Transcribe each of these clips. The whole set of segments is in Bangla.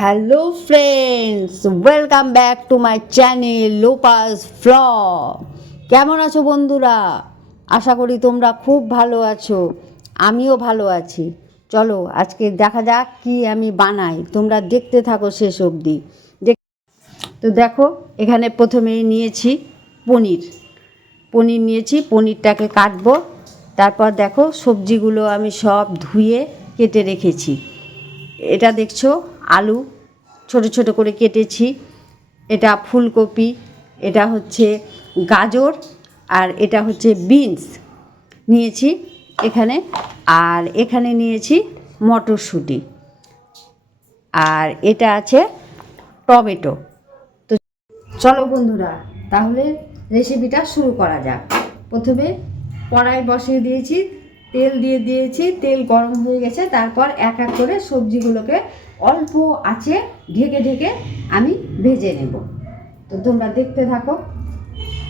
Hello friends, welcome back to my channel Lopa's vlog. কেমন আছো বন্ধুরা? আশা করি তোমরা খুব ভালো আছো, আমিও ভালো আছি। চলো আজকে দেখা যাক কি আমি বানাই, তোমরা দেখতে থাকো শেষ অবধি। তো দেখো, এখানে প্রথমেই নিয়েছি পনির পনির নিয়েছি, পনিরটাকে কাটবো। তারপর দেখো সবজিগুলো আমি সব ধুয়ে কেটে রেখেছি। এটা দেখছো আলু ছোট ছোট করে কেটেছি, এটা ফুলকপি, এটা হচ্ছে গাজর, আর এটা হচ্ছে বিনস নিয়েছি এখানে। আর এখানে নিয়েছি মটরশুঁটি, আর এটা আছে টমেটো। তো চলো বন্ধুরা, তাহলে রেসিপিটা শুরু করা যাক। প্রথমে কড়াই বসিয়ে দিয়েছি, তেল দিয়ে দিয়েছি, তেল গরম হয়ে গেছে। তারপর এক এক করে সবজিগুলোকে অল্প আঁচে ঢেকে ঢেকে আমি ভেজে নেব। তো তোমরা দেখতে থাকো।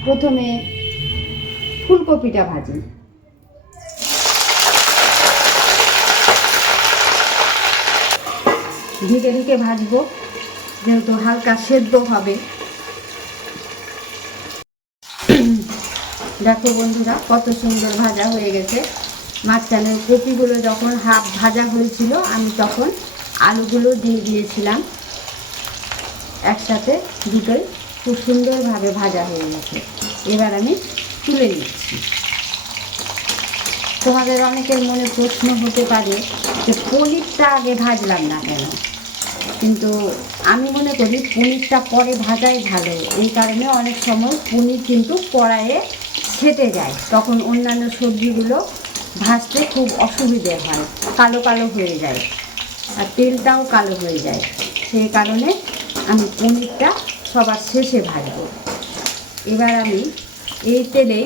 প্রথমে ফুলকপিটা ভাজি। ঢেকে ঢেকে ভাজবো, যেহেতু হালকা সেদ্ধ হবে। দেখো বন্ধুরা, কত সুন্দর ভাজা হয়ে গেছে। মাঝখানে কপিগুলো যখন হাফ ভাজা হয়েছিল, আমি তখন আলুগুলো দিয়ে দিয়েছিলাম একসাথে, দুটোই খুব সুন্দরভাবে ভাজা হয়ে গেছে। এবার আমি তুলে নিচ্ছি। তোমাদের অনেকের মনে প্রশ্ন হতে পারে যে পনিরটা আগে ভাজলাম না কেন, কিন্তু আমি মনে করি পনিরটা পরে ভাজাই ভালো। এই কারণে অনেক সময় পনির কিন্তু কড়াইয়ে ছেটে যায়, তখন অন্যান্য সবজিগুলো ভাজতে খুব অসুবিধে হয়, কালো কালো হয়ে যায়, আর তেলটাও কালো হয়ে যায়। সেই কারণে আমি পনিরটা সবার শেষে ভাজব। এবার আমি এই তেলে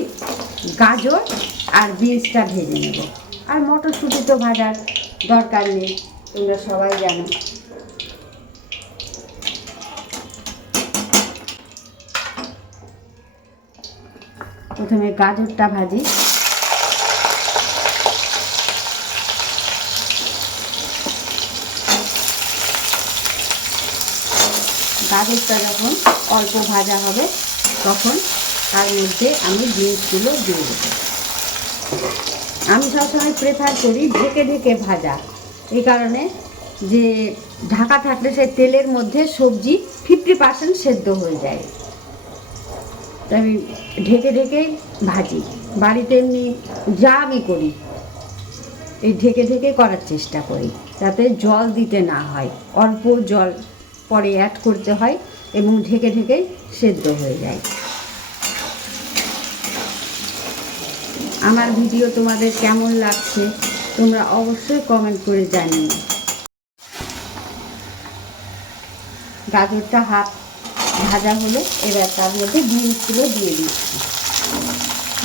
গাজর আর বিনসটা ভেজে নেব। আর মটরশুঁটি তো ভাজার দরকার নেই, তোমরা সবাই জানো। প্রথমে গাজরটা ভাজি। গাজরটা যখন অল্প ভাজা হবে, তখন তার মধ্যে আমি বিনসগুলো দিয়ে দেবো। আমি সবসময় প্রেফার করি ঢেকে ঢেকে ভাজা, এই কারণে যে ঢাকা থাকলে সে তেলের মধ্যে সবজি 50% সেদ্ধ হয়ে যায়। তাই আমি ঢেকে ঢেকেই ভাজি। বাড়িতে এমনি যা আমি করি, এই ঢেকে ঢেকে করার চেষ্টা করি, যাতে জল দিতে না হয়। অল্প জল পরে অ্যাড করতে হয় এবং ঢেকে ঢেকেই সেদ্ধ হয়ে যায়। আমার ভিডিও তোমাদের কেমন লাগছে তোমরা অবশ্যই কমেন্ট করে জানিও। গাজরটা হাফ ভাজা হলো, এবার তার মধ্যে বিনসগুলো দিয়ে দিচ্ছি।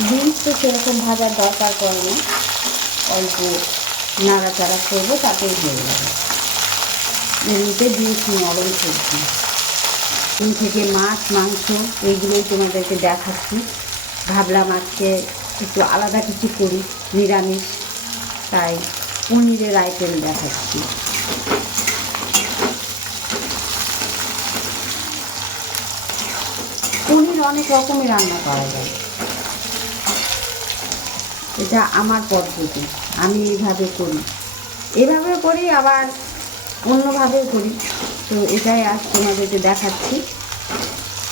বিনস তো সেরকম ভাজার দরকার পড়ে না, অল্প নাড়াচাড়া করবো, তাতেই হয়ে যাবে। এমনিতে বিনস নরম সবজি। ডিম থেকে মাছ মাংস এইগুলোই তোমাদেরকে দেখাচ্ছি। ভাবলাম আজকে একটু আলাদা কিছু করি, নিরামিষ, তাই পনিরের আইটেম দেখাচ্ছি। পনির অনেক রকমের রান্না করা যায়, এটা আমার পদ্ধতি, আমি এইভাবে করি। এভাবে করি, আবার অন্যভাবেও করি। তো এটাই আজ তোমাদেরকে দেখাচ্ছি,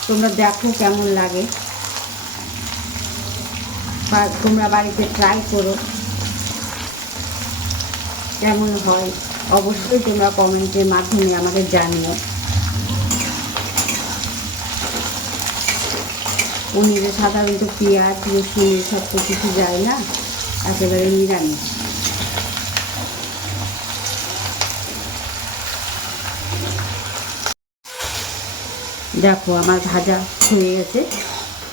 তোমরা দেখো কেমন লাগে, বা তোমরা বাড়িতে ট্রাই করো কেমন হয়। অবশ্যই তোমরা কমেন্টের মাধ্যমে আমাদের জানিও। পনিরে সাধারণত পেঁয়াজ রসুন এসব তো কিছু যায় না, একেবারে নিরামিষ। দেখো আমার ভাজা হয়ে গেছে,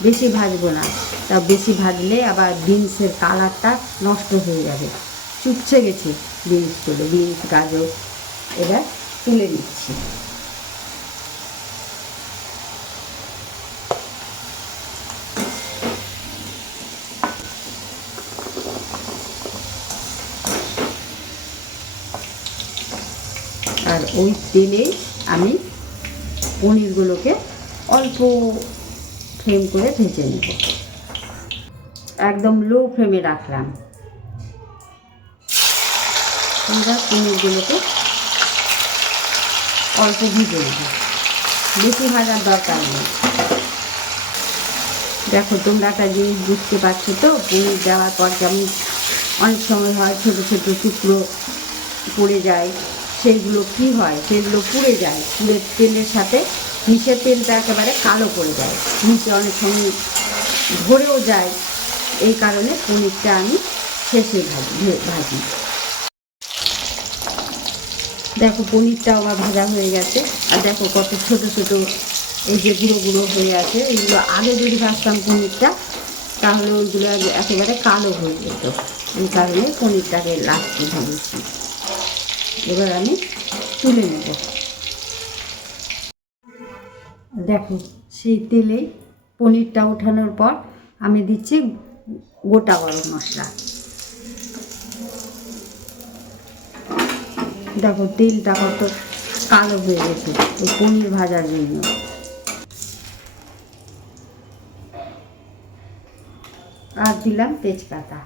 বেশি ভাজবো না, তা বেশি ভাজলে আবার বিনসের কালারটা নষ্ট হয়ে যাবে। চুপসে গেছে বিনসগুলো, বিনস গাজর। এবার তুলে নিচ্ছি। আর ওই তেলে আমি পনিরগুলোকে অল্প ফ্লেম করে ভেজে নেব। একদম লো ফ্লেমে রাখলাম। আমরা পনিরগুলোকে অল্প ভেজে নেব, বেশি ভাজার দরকার নেই। দেখো তোমরা একটা জিনিস বুঝতে পারছো তো, পনির দেওয়ার পর যেমন অনেক সময় হয় ছোটো ছোটো টুকরো পড়ে যায়, সেইগুলো কি হয়, সেগুলো পুড়ে যায়, পুড়ে তেলের সাথে নিচের তেলটা একেবারে কালো পড়ে যায়, নিচে অনেক সময় ধরেও যায়। এই কারণে পনিরটা আমি শেষে ভাজি। দেখো পনিরটাও আমার ভাজা হয়ে গেছে। আর দেখো কত ছোট ছোট এই যে গুঁড়ো গুঁড়ো হয়ে আছে, এইগুলো আগে যদি ভাজতাম পনিরটা তাহলে ওইগুলো একেবারে কালো হয়ে যেত। এই কারণে পনিরটাকে লাস্টে ভাজছি। এবার আমি তুলে নেব। দেখো সেই তেলেই পনিরটা ওঠানোর পর আমি দিচ্ছি গোটা গরম মশলা। দেখো তেলটা কত কালো হয়ে গেছে ওই পনির ভাজার জন্য। আর দিলাম তেজপাতা।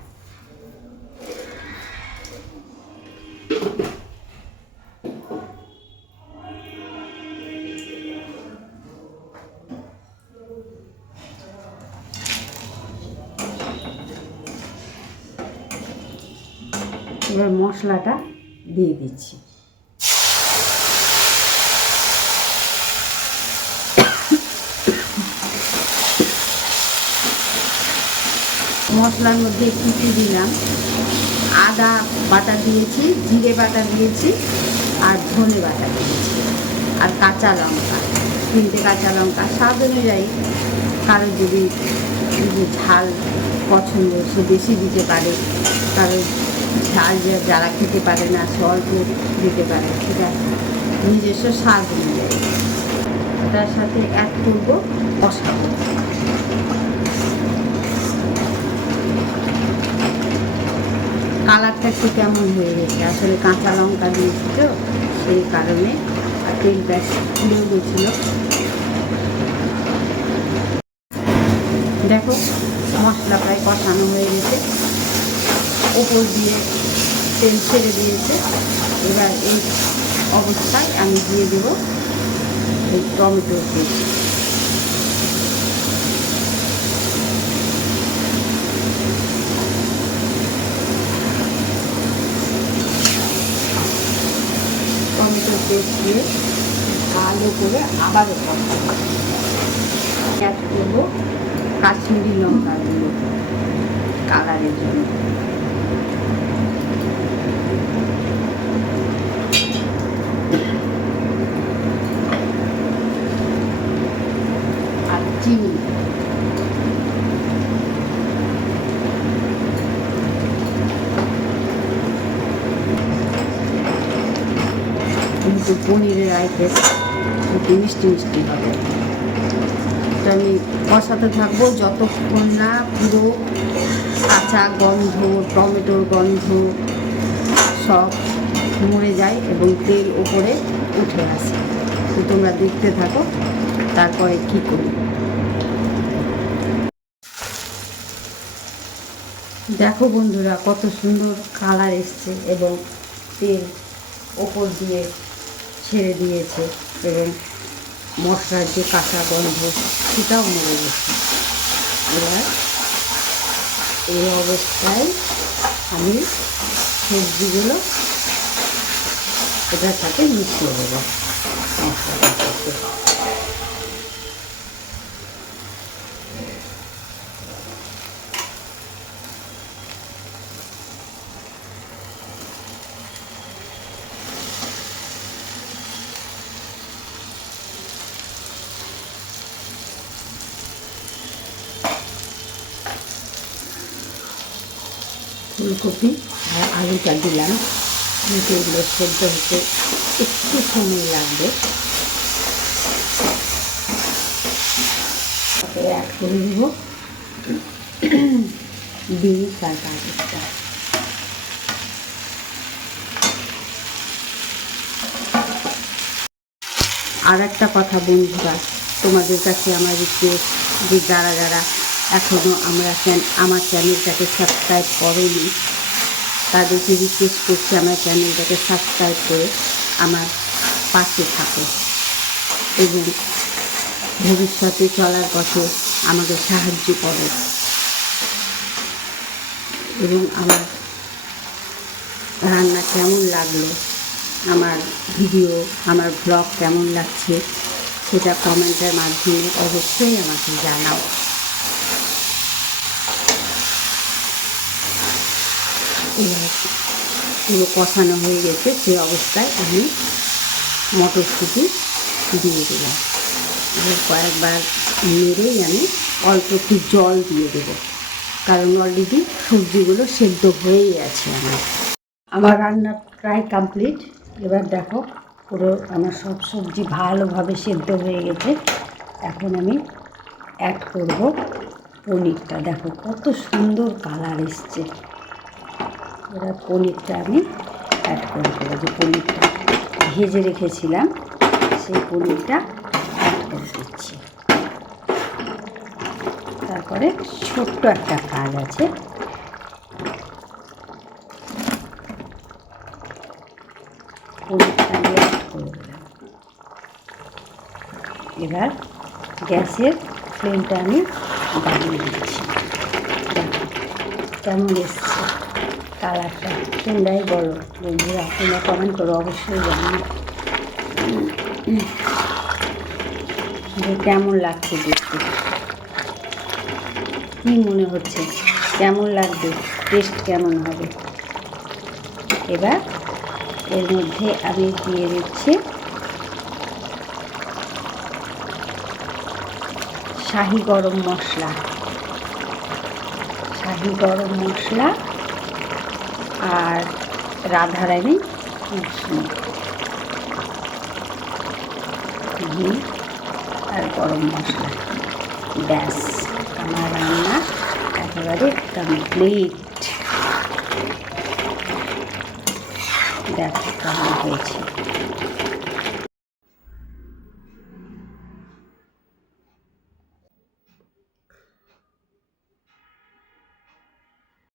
এবার মশলাটা দিয়ে দিচ্ছি। মশলার মধ্যে কী কী দিলাম, আদা বাটা দিয়েছি, জিরে বাটা দিয়েছি, আর ধনে বাটা দিয়েছি, আর কাঁচা লঙ্কা, 3টে কাঁচা লঙ্কা স্বাদ অনুযায়ী। কারো যদি ঝাল পছন্দ সে বেশি দিতে পারে, কারো ঝাল যারা খেতে পারে না সে অল্প দিতে পারে, সেটা নিজস্ব স্বাদ অনুযায়ী। তার সাথে অ্যাড করবো মশলা। কালারটা একটু কেমন হয়ে গেছে, আসলে কাঁচা লঙ্কা দিয়েছি তো সেই কারণে, আর তেলটা পুড়েও গেছিলো। দেখো মশলা প্রায় কষানো হয়ে গেছে, ওপর দিয়ে তেল ছেড়ে দিয়েছে। এবার এই অবস্থায় আমি দিয়ে দেবো এই টমেটো পেস্ট। টমেটো পেস্ট দিয়ে ভালো করে আবারও কষাবো। অ্যাড করবো কাশ্মীরি লঙ্কা গুঁড়ো কালারের জন্য। আর চিনি। কিন্তু পনিরের আইটেম একটু মিষ্টি মিষ্টি হবে। আমি কষাতে থাকবো যতক্ষণ না পুরো কাঁচা গন্ধ, টমেটোর গন্ধ সব মরে যায় এবং তেল ওপরে উঠে আসে। তো তোমরা দেখতে থাকো তারপরে কী করি। দেখো বন্ধুরা কত সুন্দর কালার এসছে এবং তেল ওপর দিয়ে ছেড়ে দিয়েছে এবং মশলার যে কাঁচা গন্ধ সেটাও মরে গেছে। এবার এই অবস্থায় আমি সবজিগুলো এটার সাথে মিশিয়ে দেবো মশলাটার সাথে। ফুলকপি আর আলুটা দিলাম, এগুলো সেদ্ধ হতে একটু সময় লাগবে। অ্যাড করে দেব বিনস আর গাজরটা। আর একটা কথা বন্ধুরা, তোমাদের কাছে আমার রিকোয়েস্ট, যে যারা যারা এখনও আমার চ্যানেলটাকে সাবস্ক্রাইব করোনি, তাদেরকে রিকোয়েস্ট করছি আমার চ্যানেলটাকে সাবস্ক্রাইব করে আমার পাশে থাকো এবং ভবিষ্যতে চলার পথে আমাকে সাহায্য করো। এবং আমার রান্না কেমন লাগলো, আমার ভিডিও, আমার ব্লগ কেমন লাগছে, সেটা কমেন্টের মাধ্যমে অবশ্যই আমাকে জানাও। এবার পুরো কষানো হয়ে গেছে, সেই অবস্থায় আমি মটরশুঁটি দিয়ে দিলাম। এবার কয়েকবার নেড়েই আমি অল্প একটু জল দিয়ে দেবো, কারণ অলরেডি সবজিগুলো সেদ্ধ হয়েই আছে। আমার রান্না প্রায় কমপ্লিট। এবার দেখো পুরো আমার সব সবজি ভালোভাবে সেদ্ধ হয়ে গেছে। এখন আমি অ্যাড করব পনিরটা। দেখো কত সুন্দর কালার এসছে। এবার পনিরটা আমি অ্যাড করে দেবো, যে পনিরটা ভেজে রেখেছিলাম সেই পনিরটা অ্যাড করে দিচ্ছি। তারপরে ছোট্ট একটা কাজ আছে, পনিরটা আমি অ্যাড করে দিলাম। এবার গ্যাসের ফ্লেমটা আমি বাড়িয়ে দিচ্ছি। দেখো কেমন এসছে কালারটা, তোমরাই বলো বন্ধুরা, তোমরা কমেন্ট করো, অবশ্যই জানো যে কেমন লাগছে দেখতে, কী মনে হচ্ছে, কেমন লাগবে, টেস্ট কেমন হবে। এবার এর মধ্যে আমি দিয়ে দিচ্ছি শাহি গরম মশলা, আর রাধারানী মশলা, ঘি আর গরম মশলা। ব্যাস, আমার রান্না একেবারে কমপ্লিট। দেখো কেমন হয়েছে।